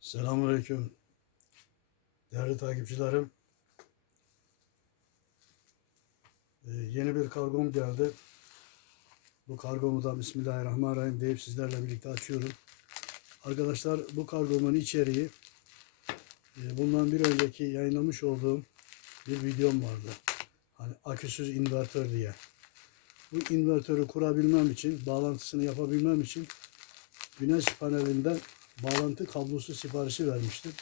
Selamünaleyküm. Değerli takipçilerim. Ee, yeni bir kargom geldi. Bu kargomu da Bismillahirrahmanirrahim deyip sizlerle birlikte açıyorum. Arkadaşlar bu kargomun içeriği e, bundan bir önceki yayınlamış olduğum bir videom vardı. Hani aküsüz invertör diye. Bu invertörü kurabilmem için, bağlantısını yapabilmem için güneş panelinden bağlantı kablosu siparişi vermiştim.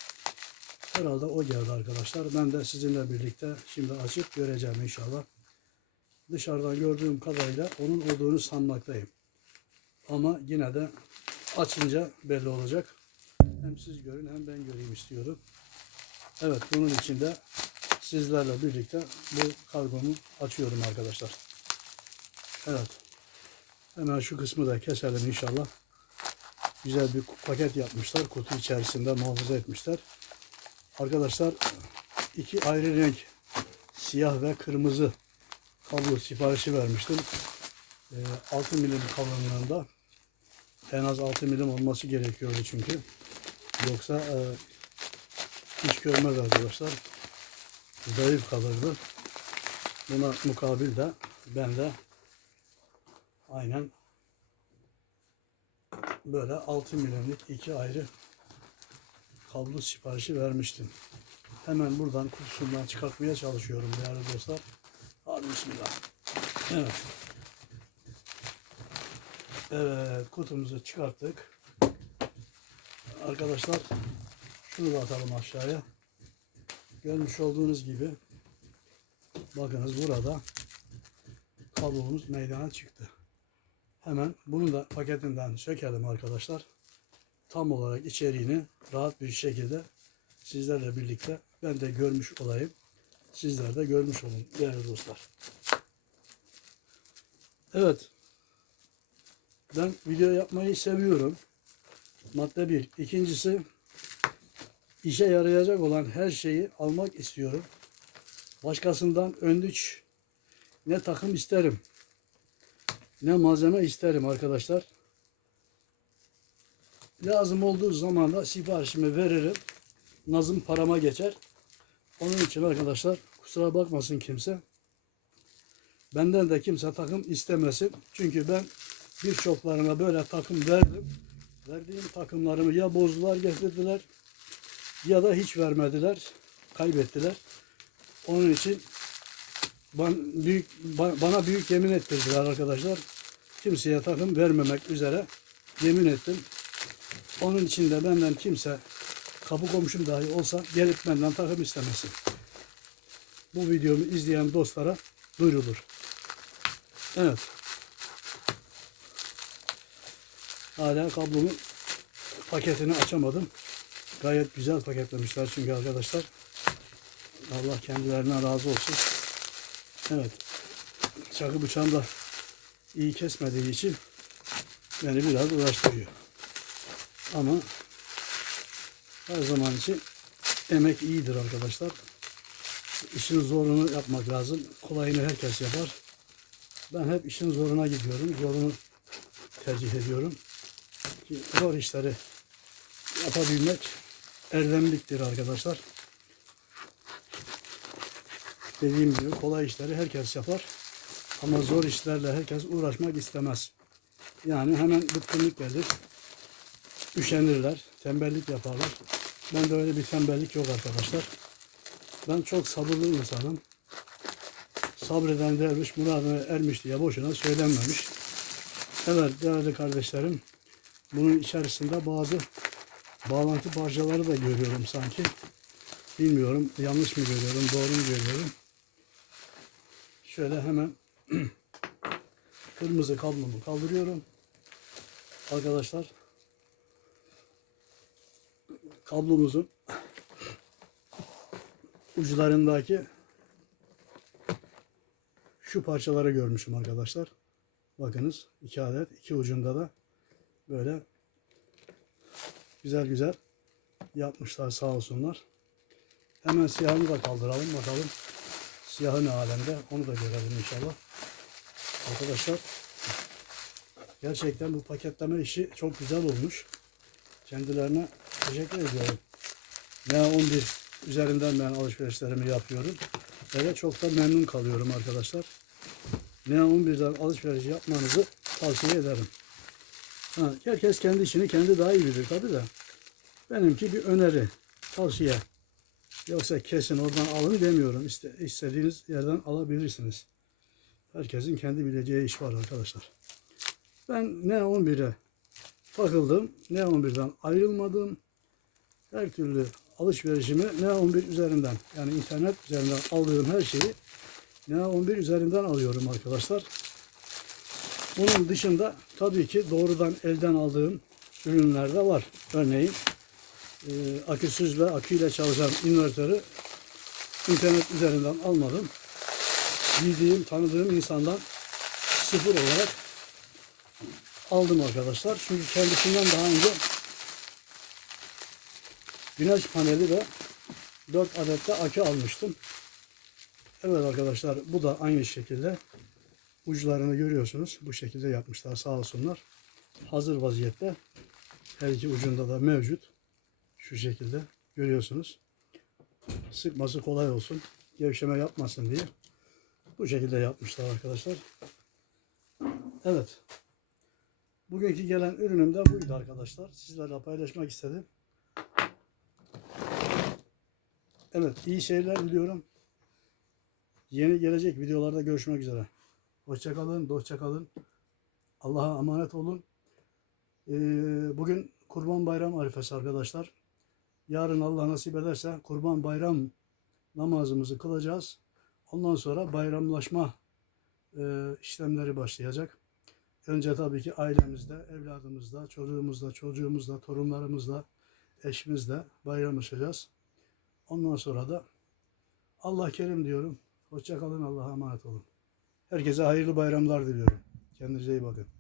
Herhalde o geldi arkadaşlar. Ben de sizinle birlikte şimdi açıp göreceğim inşallah. Dışarıdan gördüğüm kadarıyla onun olduğunu sanmaktayım. Ama yine de açınca belli olacak. Hem siz görün hem ben göreyim istiyorum. Evet bunun için de sizlerle birlikte bu kargomu açıyorum arkadaşlar. Evet. Hemen şu kısmı da keselim inşallah güzel bir paket yapmışlar. Kutu içerisinde muhafaza etmişler. Arkadaşlar iki ayrı renk siyah ve kırmızı kablo siparişi vermiştim. Ee, 6 milim kalınlığında en az 6 milim olması gerekiyordu çünkü. Yoksa e, hiç görmez arkadaşlar. Zayıf kalırdı. Buna mukabil de ben de aynen böyle 6 milimlik iki ayrı kablo siparişi vermiştim. Hemen buradan kutusundan çıkartmaya çalışıyorum değerli dostlar. Hadi bismillah. Evet. Evet kutumuzu çıkarttık. Arkadaşlar şunu da atalım aşağıya. Görmüş olduğunuz gibi bakınız burada kablomuz meydana çıktı. Hemen bunu da paketinden sökelim arkadaşlar. Tam olarak içeriğini rahat bir şekilde sizlerle birlikte ben de görmüş olayım. Sizler de görmüş olun değerli dostlar. Evet. Ben video yapmayı seviyorum. Madde bir. İkincisi işe yarayacak olan her şeyi almak istiyorum. Başkasından öndüç ne takım isterim ne malzeme isterim arkadaşlar. Lazım olduğu zaman da siparişimi veririm. Nazım parama geçer. Onun için arkadaşlar kusura bakmasın kimse. Benden de kimse takım istemesin. Çünkü ben birçoklarına böyle takım verdim. Verdiğim takımlarımı ya bozdular getirdiler ya da hiç vermediler. Kaybettiler. Onun için ben büyük ba- bana büyük yemin ettirdiler arkadaşlar. Kimseye takım vermemek üzere yemin ettim. Onun için de benden kimse kapı komşum dahi olsa gelip benden takım istemesin. Bu videomu izleyen dostlara duyurulur. Evet. Hala kablomun paketini açamadım. Gayet güzel paketlemişler çünkü arkadaşlar. Allah kendilerine razı olsun. Evet. Çakı bıçağım da iyi kesmediği için beni biraz uğraştırıyor. Ama her zaman için emek iyidir arkadaşlar. İşin zorunu yapmak lazım. Kolayını herkes yapar. Ben hep işin zoruna gidiyorum. Zorunu tercih ediyorum. Ki zor işleri yapabilmek erdemliktir arkadaşlar. Dediğim gibi kolay işleri herkes yapar. Ama zor işlerle herkes uğraşmak istemez. Yani hemen bıkkınlık gelir. Üşenirler. Tembellik yaparlar. Ben de öyle bir tembellik yok arkadaşlar. Ben çok sabırlı insanım. Sabreden derviş muradına ermiş diye boşuna söylenmemiş. Evet değerli kardeşlerim. Bunun içerisinde bazı bağlantı parçaları da görüyorum sanki. Bilmiyorum yanlış mı görüyorum, doğru mu görüyorum. Şöyle hemen kırmızı kablomu kaldırıyorum. Arkadaşlar kablomuzun uçlarındaki şu parçaları görmüşüm arkadaşlar. Bakınız iki adet iki ucunda da böyle güzel güzel yapmışlar sağ olsunlar. Hemen siyahını da kaldıralım bakalım. Siyahı ne onu da görelim inşallah. Arkadaşlar gerçekten bu paketleme işi çok güzel olmuş. Kendilerine teşekkür ediyorum. Ne11 üzerinden ben alışverişlerimi yapıyorum. Ve çok da memnun kalıyorum arkadaşlar. Ne11'den alışveriş yapmanızı tavsiye ederim. Ha, herkes kendi işini kendi daha iyi bilir tabii de. Benimki bir öneri, tavsiye. Yoksa kesin oradan alın demiyorum. İste, istediğiniz yerden alabilirsiniz. Herkesin kendi bileceği iş var arkadaşlar. Ben ne 11'e takıldım, ne 11'den ayrılmadım. Her türlü alışverişimi ne 11 üzerinden yani internet üzerinden aldığım her şeyi ne 11 üzerinden alıyorum arkadaşlar. Bunun dışında tabii ki doğrudan elden aldığım ürünler de var. Örneğin e, aküsüz ve aküyle çalışan invertörü internet üzerinden almadım. Bildiğim, tanıdığım insandan sıfır olarak aldım arkadaşlar. Çünkü kendisinden daha önce güneş paneli ve 4 adet de akü almıştım. Evet arkadaşlar bu da aynı şekilde uçlarını görüyorsunuz. Bu şekilde yapmışlar sağ olsunlar. Hazır vaziyette. Her iki ucunda da mevcut. Şu şekilde görüyorsunuz. Sıkması kolay olsun. Gevşeme yapmasın diye. Bu şekilde yapmışlar arkadaşlar. Evet. Bugünkü gelen ürünüm de buydu arkadaşlar. Sizlerle paylaşmak istedim. Evet iyi seyirler diliyorum. Yeni gelecek videolarda görüşmek üzere. Hoşçakalın, hoşçakalın. Allah'a emanet olun. Ee, bugün Kurban Bayram arifesi arkadaşlar. Yarın Allah nasip ederse Kurban Bayram namazımızı kılacağız. Ondan sonra bayramlaşma e, işlemleri başlayacak. Önce tabii ki ailemizde, evladımızla, çocuğumuzla, çocuğumuzla, torunlarımızla, eşimizle bayramlaşacağız. Ondan sonra da Allah kerim diyorum. Hoşça kalın, Allah'a emanet olun. Herkese hayırlı bayramlar diliyorum. Kendinize iyi bakın.